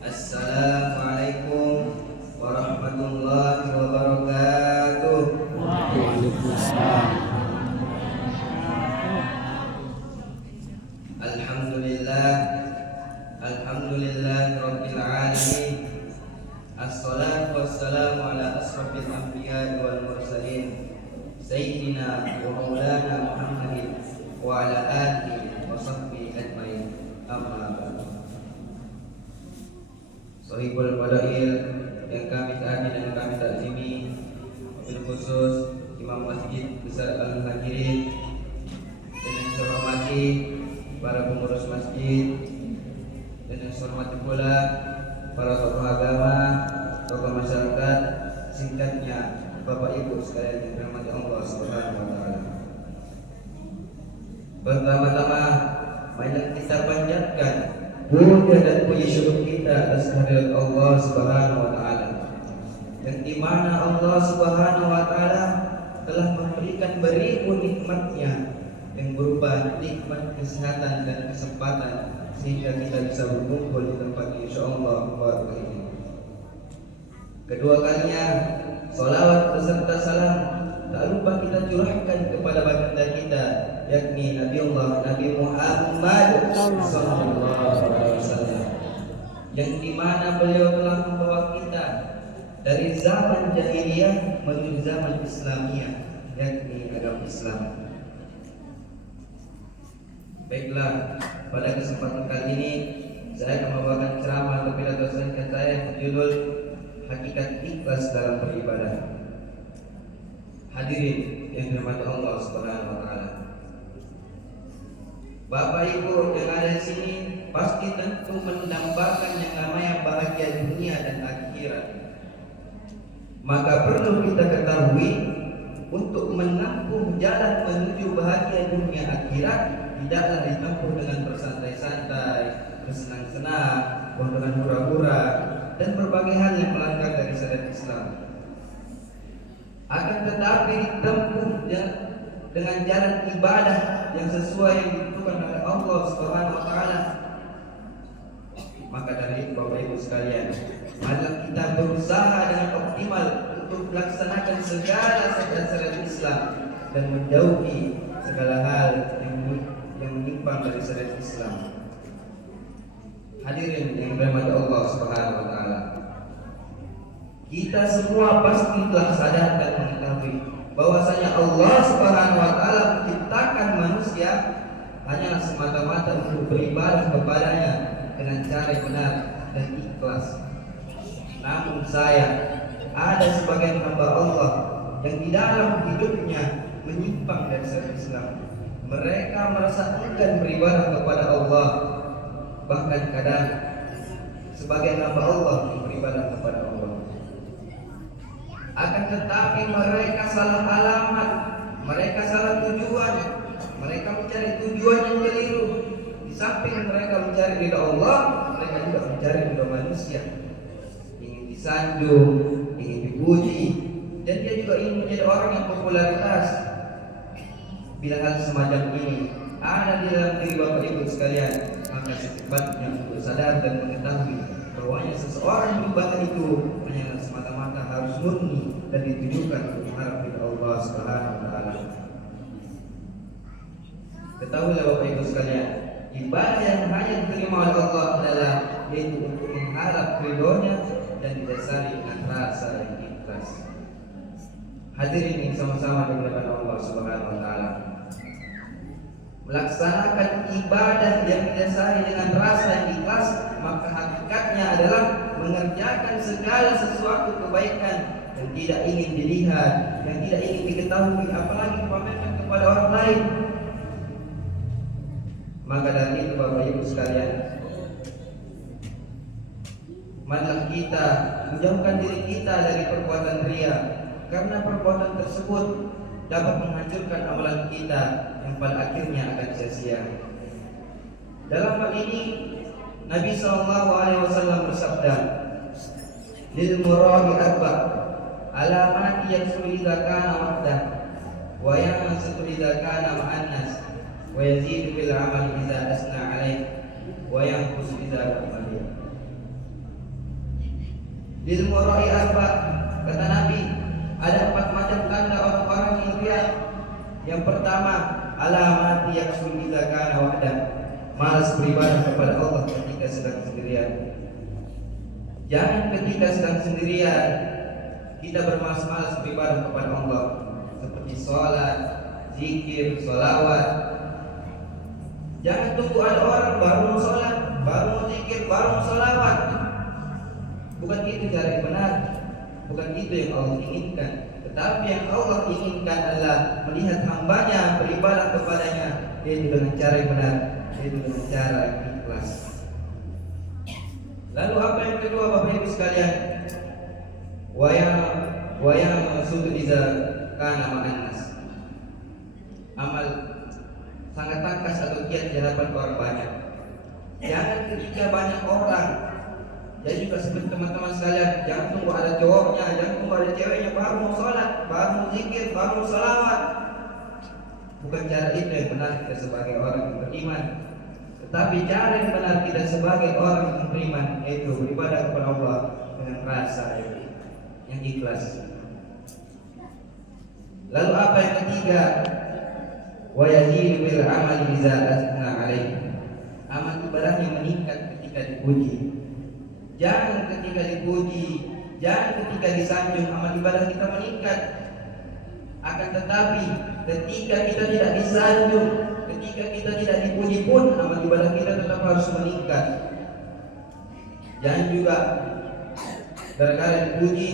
Assalamualaikum warahmatullahi wabarakatuh. Waalaikumsalam. Alhamdulillah, alhamdulillah rabbil alamin. Assalatu wassalamu ala asrafil anbiya'i wal mursalin sayyidina wa maulana Muhammadin wa ala alihi wa sahbihi ajmain. Amma ba'du. Sohibul Fadail yang kami taati dan kami takzimi, wabil khusus Imam Masjid Besar Al-Muhajirin, dan yang saya hormati para pengurus masjid, dan yang saya hormati pula para tokoh agama, tokoh masyarakat, singkatnya Bapak Ibu sekalian yang dirahmati Allah Subhanahu wa taala. Pertama-tama marilah kita panjatkan puja dan puji syukur kita atas kehadirat Allah Subhanahu wa taala, yang di mana Allah Subhanahu wa taala telah memberikan beribu nikmatnya yang berupa nikmat kesehatan dan kesempatan sehingga kita bisa berkumpul di tempat insyaallah mubarak ini. Kedua kalinya salawat beserta salam tak lupa kita curahkan kepada baginda kita, yakni Nabi Muhammad sallallahu alaihi wasallam, yang dimana beliau telah membawa kita dari zaman jahiliyah menuju zaman Islamiyah, yakni agama Islam. Baiklah, pada kesempatan kali ini saya akan membawakan ceramah atau pidato singkat saya yang berjudul Hakikat Ikhlas dalam Beribadah. Hadirin yang dirahmati Allah Subhanahu wa taala. Bapak Ibu yang ada di sini pasti tentu mendambakan yang namanya bahagia dunia dan akhirat. Maka perlu kita ketahui, untuk menempuh jalan menuju bahagia dunia akhirat tidaklah ditempuh dengan bersantai-santai, bersenang-senang, dengan hura-hura dan berbagai hal yang melanggar dari syariat Islam. Akan tetapi ditempuh dengan jalan ibadah yang sesuai yang ditentukan oleh Allah Subhanahu wa taala. Maka dari itu Bapak Ibu sekalian, marilah kita berusaha dengan optimal untuk melaksanakan segala syariat Islam dan menjauhi segala hal yang menyimpang dari syariat Islam. Hadirin yang dirahmati Allah Subhanahu wa taala. Kita semua pasti telah sadar dan mengetahui bahwasanya Allah Subhanahu wa taala menciptakan manusia hanyalah semata-mata untuk beribadah kepadanya dengan cara yang benar dan ikhlas. Namun sayang, ada sebagian hamba Allah yang di dalam hidupnya menyimpang dari syariat Islam. Mereka merasa enggan beribadah kepada Allah. Bahkan kadang sebagian hamba Allah yang beribadah kepada Allah. Akan tetapi mereka salah alamat, mereka salah tujuan, mereka mencari tujuan yang keliru. Di samping mereka mencari ridha Allah, mereka juga mencari ridha manusia. Ingin disanjung, ingin dipuji, dan dia juga ingin menjadi orang yang popularitas. Bila hal semacam ini ada di dalam diri Bapak Ibu sekalian, maka secepatnya untuk sadar dan mengetahui bahwanya seseorang beribadah itu hanyalah semata-mata harus murni dan ditujukan untuk mengharap ridha Allah Subhanahu wa taala. Ketahuilah Bapak Ibu sekalian, ibadah yang hanya diterima oleh Allah adalah yaitu untuk mengharap ridhonya dan didasari dengan rasa yang ikhlas. Hadirin yang sama-sama dimuliakan Allah Subhanahu wa taala. Melaksanakan ibadah yang didasari dengan rasa yang ikhlas, maka hakikatnya adalah mengerjakan segala sesuatu kebaikan yang tidak ingin dilihat, yang tidak ingin diketahui, apalagi dipamerkan kepada orang lain. Maka dari itu Bapak Ibu sekalian, marilah kita menjauhkan diri kita dari perbuatan riya, karena perbuatan tersebut dapat menghancurkan amalan kita yang pada akhirnya akan sia-sia. Dalam hal ini Nabi SAW bersabda, "Lil muradi arba, alamati yaksul idza kana wahdah, wa yansul idza kana ma'an nas, wa yazidu bil amal idza asna alaih, wa yanqus idza lam." Lil murai arba, kata Nabi, ada 4 macam tanda orang-orang yang riya. Yang pertama, alamati yaksul idza kana wahda, malas beribadah kepada Allah ketika sedang sendirian. Jangan ketika sedang sendirian kita bermalas-malas beribadah kepada Allah, seperti sholat, zikir, sholawat. Jangan tunggu ada orang baru mau sholat, baru mau zikir, baru mau sholawat. Bukan itu cara yang benar, bukan itu yang Allah inginkan. Tetapi yang Allah inginkan adalah melihat hambanya beribadah kepadanya, yaitu dengan cara yang benar, yaitu dengan cara yang ikhlas. Lalu apa yang kedua, Bapak Ibu sekalian? Wayang suatu iza kana ma'annas. Amal sangat tangkas atau giat di hadapan orang banyak. Jangan ketika banyak orang. Jadi juga seperti teman-teman sekalian, jangan tunggu ada cowoknya, jangan tunggu ada ceweknya baru mau sholat, baru mau zikir, baru mau sholawat. Bukan cara itu yang benar kita sebagai orang yang beriman. Tetapi cara yang benar kita sebagai orang yang beriman, yaitu beribadah kepada Allah dengan rasa yang ikhlas. Lalu apa yang ketiga? Wa yazidu bil amali idza asna alaihi. Amal ibadahnya meningkat ketika dipuji. Jangan ketika dipuji, jangan ketika disanjung amal ibadah kita meningkat. Akan tetapi ketika kita tidak disanjung, ketika kita tidak dipuji pun amal ibadah kita tetap harus meningkat. Jangan juga gara-gara dipuji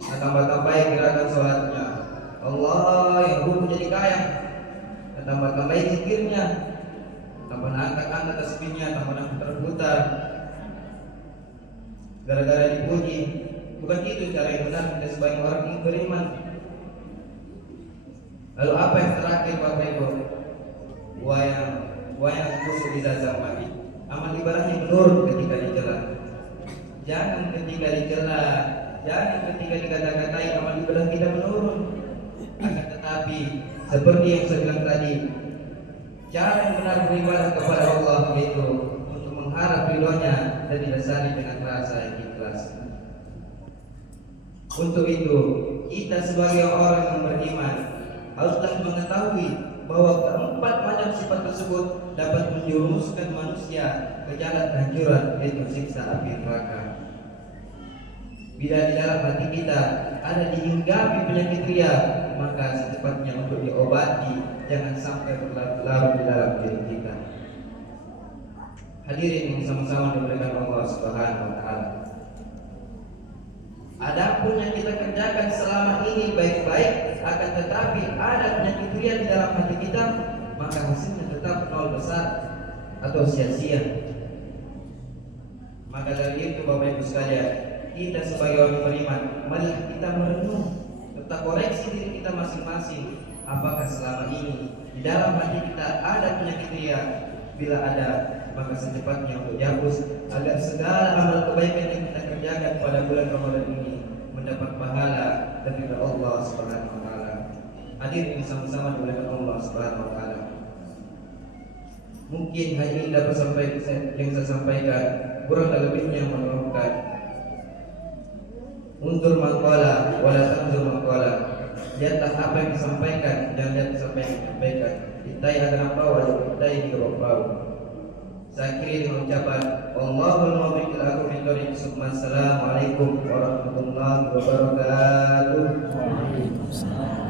tambah-tambahin gerakan sholatnya. Allah yang ruh jadi kaya, tambah-tambahin zikirnya, tambah angkat-angkat tasbihnya, tambah putar-putar. Gara-gara dipuji. Bukan itu cara yang benar kita sebagai orang yang beriman. Lalu apa yang terakhir, Bapak Ibu? Wayang khusus di zaman. Amal ibadahnya menurun ketika dicela. Jangan ketika dicela, jangan ketika dikata-katai amal ibadah kita menurun. Akan tetapi seperti yang saya bilang tadi, cara yang benar beribadah kepada Allah yaitu untuk mengharap ridhonya dan didasari dengan rasa yang ikhlas. Untuk itu kita sebagai orang yang beriman haruslah mengetahui bahwa keempat macam sifat tersebut dapat menjerumuskan manusia ke jalan kehancuran, yaitu siksa api neraka. Bila di dalam hati kita ada dihinggapi penyakit riya, maka secepatnya untuk diobati, jangan sampai berlarut-larut di dalam diri kita. Hadirin yang sama-sama dimuliakan Allah Subhanahu wa taala. Adapun yang kita kerjakan selama ini baik-baik, akan tetapi ada penyakit riya di dalam hati kita, maka hasilnya tetap nol besar atau sia-sia. Maka dari itu Bapak Ibu sekalian, kita sebagai orang beriman, mari kita merenung, tetap koreksi diri kita masing-masing. Apakah selama ini di dalam hati kita ada penyakit riya? Bila ada, maka secepatnya untuk dihapus agar segala amal kebaikan yang kita kerjakan pada bulan Ramadan ini mendapat pahala dari Allah Subhanahu wa taala. Hadirin sama-sama dimuliakan Allah Subhanahu wa taala. Mungkin hanya ini dapat yang saya sampaikan, kurang dan lebihnya mohon maaf. Untur maqala wala tanzur maqala. Lihatlah apa yang disampaikan dan lihat disampaikan. Itai agar apa wajib itai dirobau. Saya akhiri dengan ucapan Allahul muwaffiq ila aqwamit thoriq. Assalamualaikum warahmatullahi wabarakatuh. Waalaikumsalam.